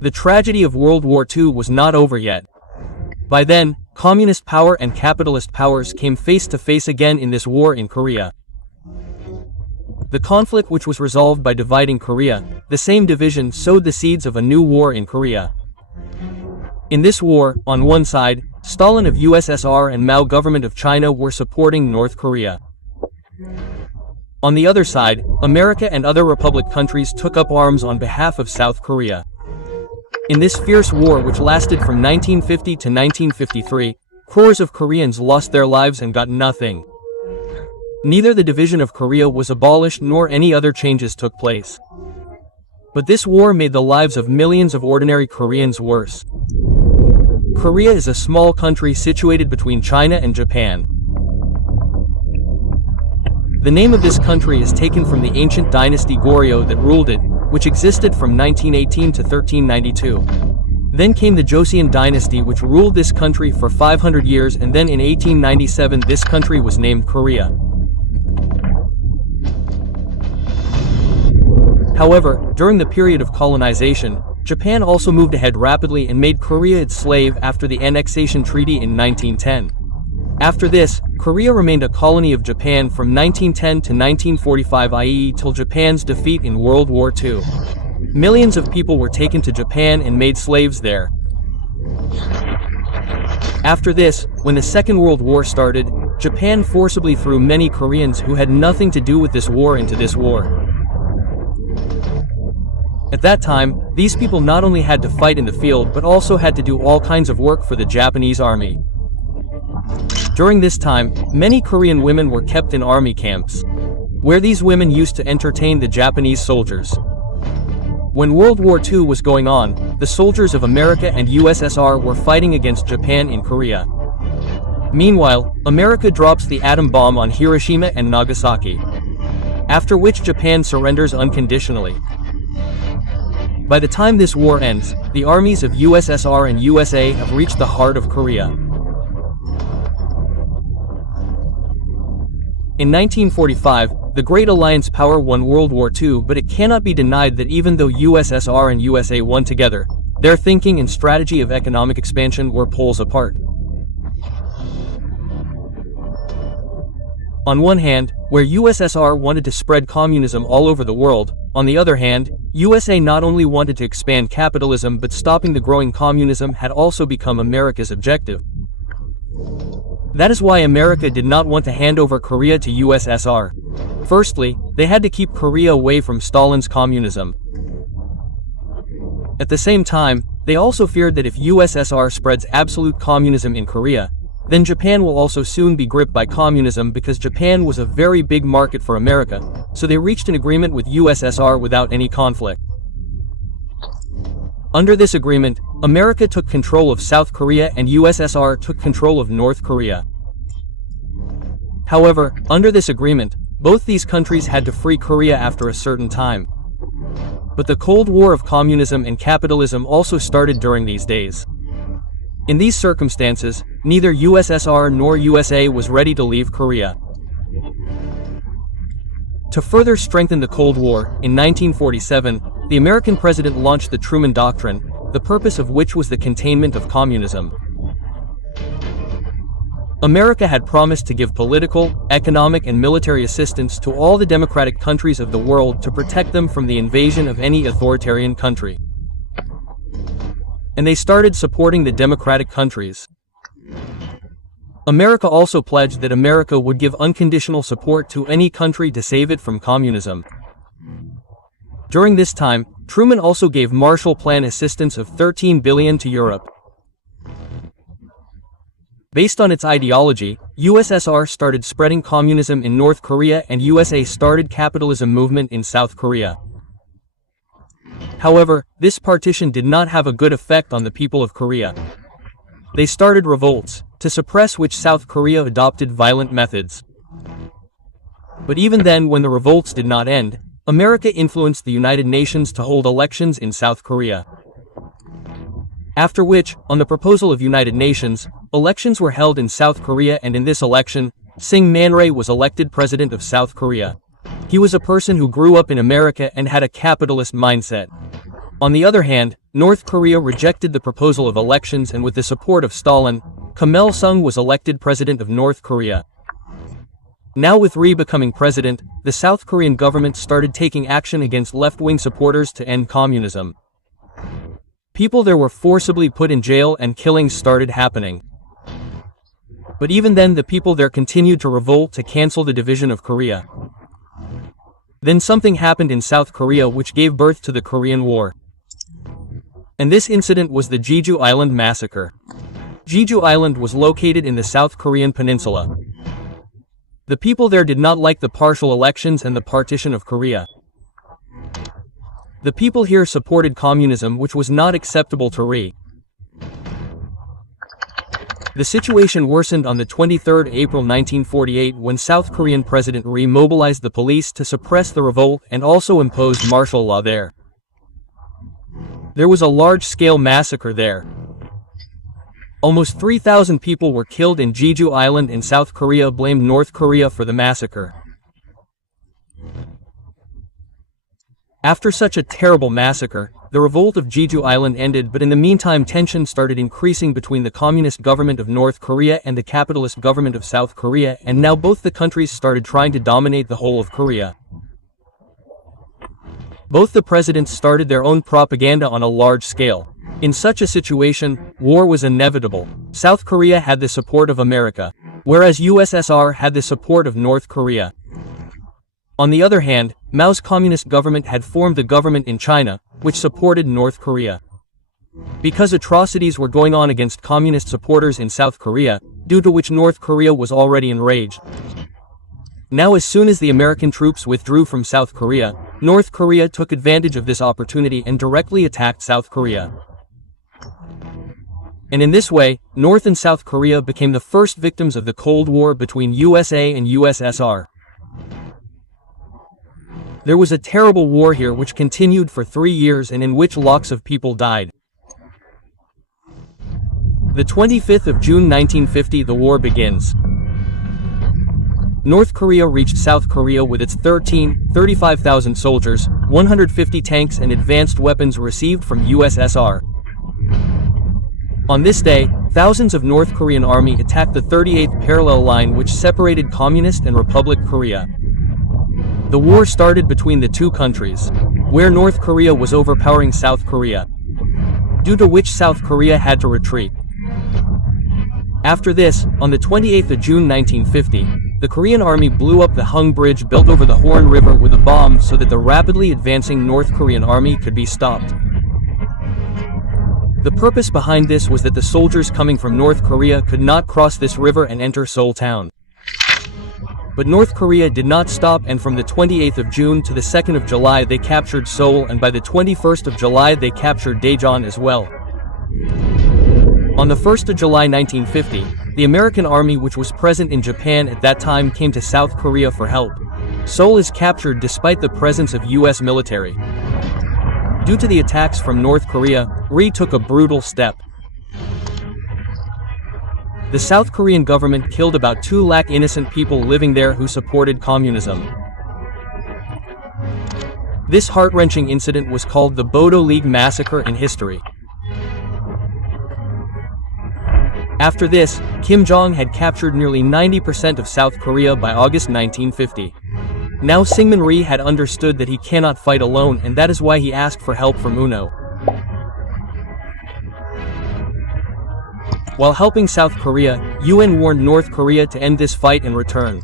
The tragedy of World War II was not over yet. By then, communist power and capitalist powers came face to face again in this war in Korea. The conflict, which was resolved by dividing Korea, the same division sowed the seeds of a new war in Korea. In this war, on one side, Stalin of USSR and Mao government of China were supporting North Korea. On the other side, America and other republic countries took up arms on behalf of South Korea. In this fierce war, which lasted from 1950 to 1953, crores of Koreans lost their lives and got nothing. Neither the division of Korea was abolished nor any other changes took place. But this war made the lives of millions of ordinary Koreans worse. Korea is a small country situated between China and Japan. The name of this country is taken from the ancient dynasty Goryeo that ruled it, which existed from 1918 to 1392. Then came the Joseon dynasty, which ruled this country for 500 years, and then in 1897 this country was named Korea. However, during the period of colonization, Japan also moved ahead rapidly and made Korea its slave after the annexation treaty in 1910. After this, Korea remained a colony of Japan from 1910 to 1945, i.e. till Japan's defeat in World War II. Millions of people were taken to Japan and made slaves there. After this, when the Second World War started, Japan forcibly threw many Koreans who had nothing to do with this war into this war. At that time, these people not only had to fight in the field but also had to do all kinds of work for the Japanese army. During this time, many Korean women were kept in army camps, where these women used to entertain the Japanese soldiers. When World War II was going on, the soldiers of America and USSR were fighting against Japan in Korea. Meanwhile, America drops the atom bomb on Hiroshima and Nagasaki, after which Japan surrenders unconditionally. By the time this war ends, the armies of USSR and USA have reached the heart of Korea. In 1945, the Great Alliance power won World War II, but it cannot be denied that even though USSR and USA won together, their thinking and strategy of economic expansion were poles apart. On one hand, where USSR wanted to spread communism all over the world, on the other hand, USA not only wanted to expand capitalism, but stopping the growing communism had also become America's objective. That is why America did not want to hand over Korea to USSR. Firstly, they had to keep Korea away from Stalin's communism. At the same time, they also feared that if USSR spreads absolute communism in Korea, then Japan will also soon be gripped by communism, because Japan was a very big market for America, so they reached an agreement with USSR without any conflict. Under this agreement, America took control of South Korea and USSR took control of North Korea. However, under this agreement, both these countries had to free Korea after a certain time. But the Cold War of communism and capitalism also started during these days. In these circumstances, neither USSR nor USA was ready to leave Korea. To further strengthen the Cold War, in 1947, the American president launched the Truman Doctrine, the purpose of which was the containment of communism. America had promised to give political, economic, and military assistance to all the democratic countries of the world to protect them from the invasion of any authoritarian country. And they started supporting the democratic countries. America also pledged that America would give unconditional support to any country to save it from communism. During this time, Truman also gave Marshall Plan assistance of $13 billion to Europe. Based on its ideology, USSR started spreading communism in North Korea and USA started capitalism movement in South Korea. However, this partition did not have a good effect on the people of Korea. They started revolts, to suppress which South Korea adopted violent methods. But even then, when the revolts did not end, America influenced the United Nations to hold elections in South Korea. After which, on the proposal of United Nations, elections were held in South Korea, and in this election, Syngman Man-rae was elected president of South Korea. He was a person who grew up in America and had a capitalist mindset. On the other hand, North Korea rejected the proposal of elections, and with the support of Stalin, Kim Il-sung was elected president of North Korea. Now with Ri becoming president, the South Korean government started taking action against left-wing supporters to end communism. People there were forcibly put in jail and killings started happening. But even then the people there continued to revolt to cancel the division of Korea. Then something happened in South Korea which gave birth to the Korean War. And this incident was the Jeju Island massacre. Jeju Island was located in the South Korean peninsula. The people there did not like the partial elections and the partition of Korea. The people here supported communism, which was not acceptable to Ri. The situation worsened on the 23rd April 1948 when South Korean President Ri mobilized the police to suppress the revolt and also imposed martial law there. There was a large-scale massacre there. Almost 3,000 people were killed in Jeju Island, and South Korea blamed North Korea for the massacre. After such a terrible massacre, the revolt of Jeju Island ended, but in the meantime tension started increasing between the communist government of North Korea and the capitalist government of South Korea, and now both the countries started trying to dominate the whole of Korea. Both the presidents started their own propaganda on a large scale. In such a situation, war was inevitable. South Korea had the support of America, whereas USSR had the support of North Korea. On the other hand, Mao's communist government had formed the government in China, which supported North Korea. Because atrocities were going on against communist supporters in South Korea, due to which North Korea was already enraged. Now as soon as the American troops withdrew from South Korea, North Korea took advantage of this opportunity and directly attacked South Korea. And in this way, North and South Korea became the first victims of the Cold War between USA and USSR. There was a terrible war here which continued for 3 years and in which lots of people died. The 25th of June 1950 the war begins. North Korea reached South Korea with its 35,000 soldiers, 150 tanks and advanced weapons received from USSR. On this day, thousands of North Korean army attacked the 38th parallel line which separated Communist and Republic Korea. The war started between the two countries, where North Korea was overpowering South Korea, due to which South Korea had to retreat. After this, on the 28th of June 1950, the Korean army blew up the Hung Bridge built over the Horn River with a bomb so that the rapidly advancing North Korean army could be stopped. The purpose behind this was that the soldiers coming from North Korea could not cross this river and enter Seoul town. But North Korea did not stop, and from the 28th of June to the 2nd of July they captured Seoul, and by the 21st of July they captured Daejeon as well. On the 1st of July 1950, the American army which was present in Japan at that time came to South Korea for help. Seoul is captured despite the presence of US military. Due to the attacks from North Korea, Ri took a brutal step. The South Korean government killed about 2 lakh innocent people living there who supported communism. This heart-wrenching incident was called the Bodo League massacre in history. After this, Kim Jong had captured nearly 90% of South Korea by August 1950. Now Syngman Rhee had understood that he cannot fight alone, and that is why he asked for help from UNO. While helping South Korea, UN warned North Korea to end this fight and return.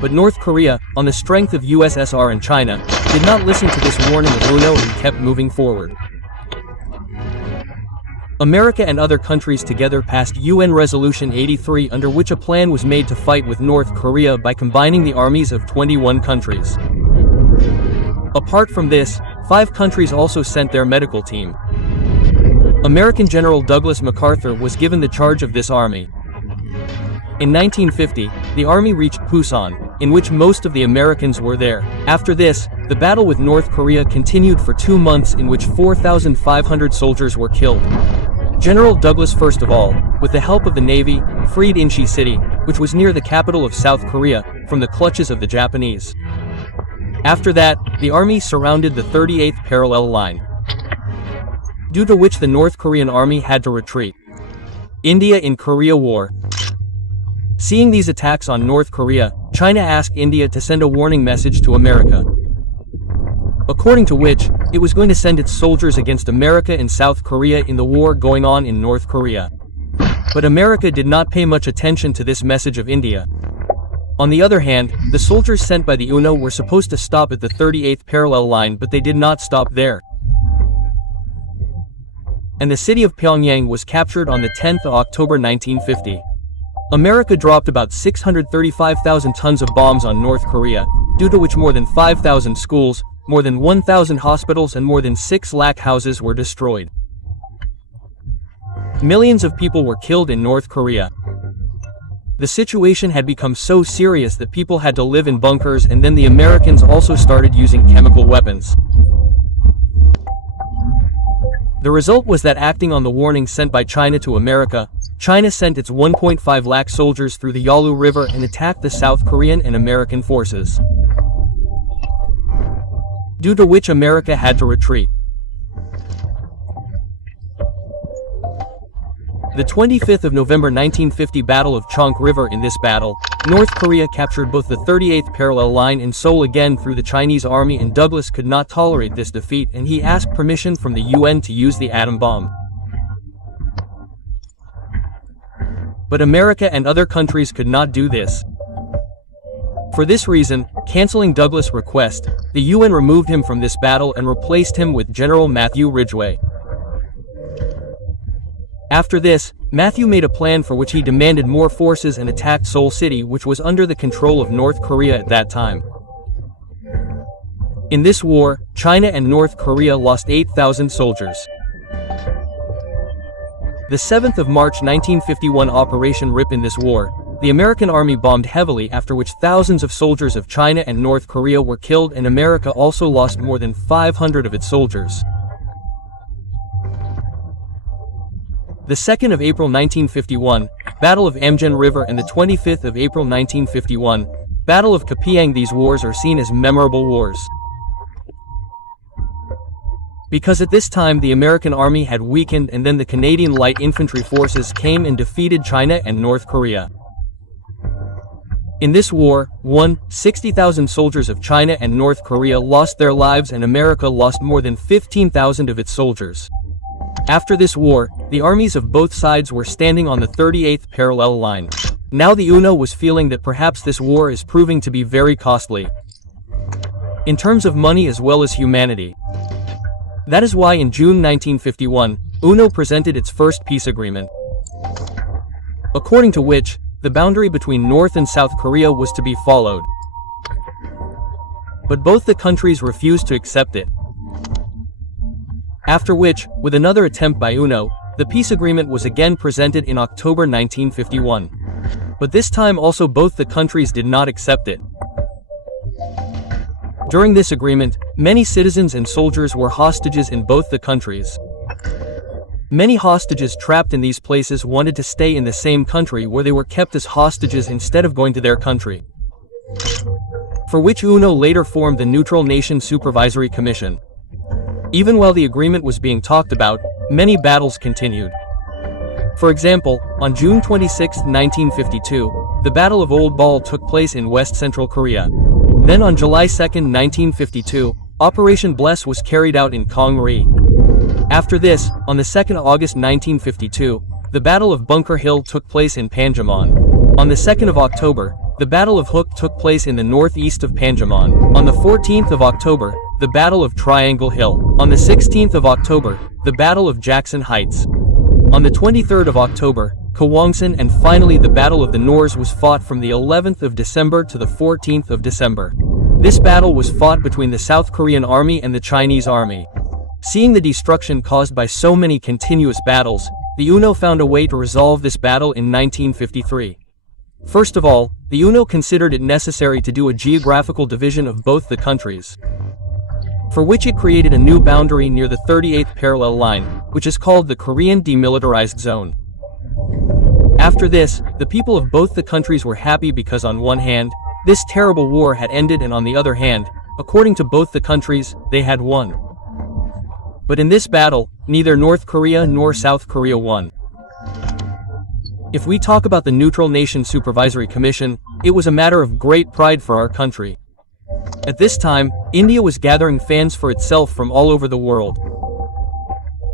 But North Korea, on the strength of USSR and China, did not listen to this warning of UNO and kept moving forward. America and other countries together passed UN Resolution 83, under which a plan was made to fight with North Korea by combining the armies of 21 countries. Apart from this, 5 countries also sent their medical team. American General Douglas MacArthur was given the charge of this army. In 1950, the army reached Pusan, in which most of the Americans were there. After this, the battle with North Korea continued for 2 months, in which 4,500 soldiers were killed. General Douglas, first of all, with the help of the Navy, freed Inchi City, which was near the capital of South Korea, from the clutches of the Japanese. After that, the army surrounded the 38th parallel line, due to which the North Korean army had to retreat. India in Korea War. Seeing these attacks on North Korea, China asked India to send a warning message to America, according to which, it was going to send its soldiers against America and South Korea in the war going on in North Korea. But America did not pay much attention to this message of India. On the other hand, the soldiers sent by the UNO were supposed to stop at the 38th parallel line, but they did not stop there. And the city of Pyongyang was captured on the 10th of October 1950. America dropped about 635,000 tons of bombs on North Korea, due to which more than 5,000 schools, more than 1,000 hospitals and more than 6 lakh houses were destroyed. Millions of people were killed in North Korea. The situation had become so serious that people had to live in bunkers, and then the Americans also started using chemical weapons. The result was that, acting on the warning sent by China to America, China sent its 1.5 lakh soldiers through the Yalu River and attacked the South Korean and American forces, due to which America had to retreat. The 25th of November 1950 Battle of Chonk River. In this battle, North Korea captured both the 38th parallel line and Seoul again through the Chinese army, and Douglas could not tolerate this defeat and he asked permission from the UN to use the atom bomb. But America and other countries could not do this. For this reason, canceling Douglas' request, the UN removed him from this battle and replaced him with General Matthew Ridgway. After this, Matthew made a plan for which he demanded more forces and attacked Seoul City, which was under the control of North Korea at that time. In this war, China and North Korea lost 8,000 soldiers. The 7th of March 1951 Operation Rip. In this war, the American army bombed heavily, after which thousands of soldiers of China and North Korea were killed, and America also lost more than 500 of its soldiers. The 2nd of April 1951, Battle of Amgen River, and the 25th of April 1951, Battle of Kapiang. These wars are seen as memorable wars, because at this time the American army had weakened, and then the Canadian Light Infantry forces came and defeated China and North Korea. In this war, 60,000 soldiers of China and North Korea lost their lives, and America lost more than 15,000 of its soldiers. After this war, the armies of both sides were standing on the 38th parallel line. Now the UNO was feeling that perhaps this war is proving to be very costly, in terms of money as well as humanity. That is why in June 1951, UNO presented its first peace agreement, according to which, the boundary between North and South Korea was to be followed. But both the countries refused to accept it. After which, with another attempt by UNO, the peace agreement was again presented in October 1951. But this time also both the countries did not accept it. During this agreement, many citizens and soldiers were hostages in both the countries. Many hostages trapped in these places wanted to stay in the same country where they were kept as hostages instead of going to their country, for which UNO later formed the Neutral Nation Supervisory Commission. Even while the agreement was being talked about, many battles continued. For example, on June 26, 1952, the Battle of Old Ball took place in west-central Korea. Then on July 2, 1952, Operation Bless was carried out in Kong-ri. After this, on the 2nd of August 1952, the Battle of Bunker Hill took place in Panjamun. On the 2nd of October, the Battle of Hook took place in the northeast of Panjamun. On the 14th of October, the Battle of Triangle Hill. On the 16th of October, the Battle of Jackson Heights. On the 23rd of October, Kawangsan, and finally the Battle of the Nors was fought from the 11th of December to the 14th of December. This battle was fought between the South Korean army and the Chinese army. Seeing the destruction caused by so many continuous battles, the UNO found a way to resolve this battle in 1953. First of all, the UNO considered it necessary to do a geographical division of both the countries, for which it created a new boundary near the 38th parallel line, which is called the Korean Demilitarized Zone. After this, the people of both the countries were happy because on one hand, this terrible war had ended, and on the other hand, According to both the countries, they had won. But in this battle, neither North Korea nor South Korea won. If we talk about the Neutral Nation Supervisory Commission, it was a matter of great pride for our country. At this time, India was gathering fans for itself from all over the world.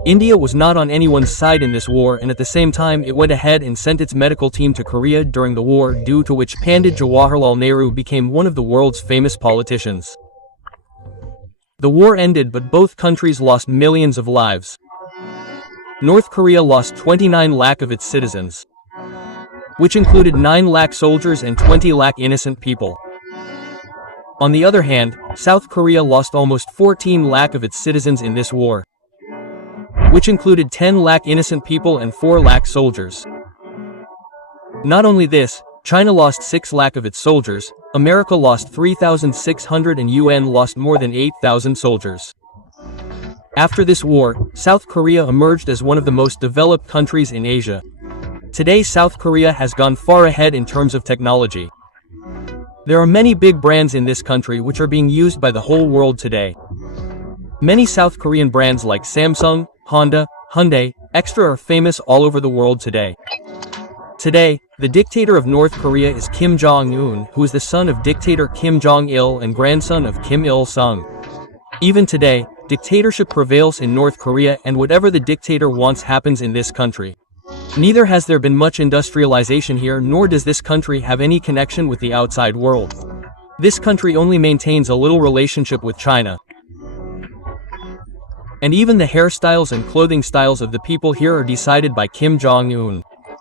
India was not on anyone's side in this war, and at the same time it went ahead and sent its medical team to Korea during the war, due to which Pandit Jawaharlal Nehru became one of the world's famous politicians. The war ended, but both countries lost millions of lives. North Korea lost 29 lakh of its citizens, which included 9 lakh soldiers and 20 lakh innocent people. On the other hand, South Korea lost almost 14 lakh of its citizens in this war, which included 10 lakh innocent people and 4 lakh soldiers. Not only this, China lost 6 lakh of its soldiers, America lost 3,600, and UN lost more than 8,000 soldiers. After this war, South Korea emerged as one of the most developed countries in Asia. Today, South Korea has gone far ahead in terms of technology. There are many big brands in this country which are being used by the whole world today. Many South Korean brands like Samsung, Honda, Hyundai, Extra are famous all over the world today. Today, the dictator of North Korea is Kim Jong-un, who is the son of dictator Kim Jong-il and grandson of Kim Il-sung. Even today, dictatorship prevails in North Korea, and whatever the dictator wants happens in this country. Neither has there been much industrialization here, nor does this country have any connection with the outside world. This country only maintains a little relationship with China. And even the hairstyles and clothing styles of the people here are decided by Kim Jong-un.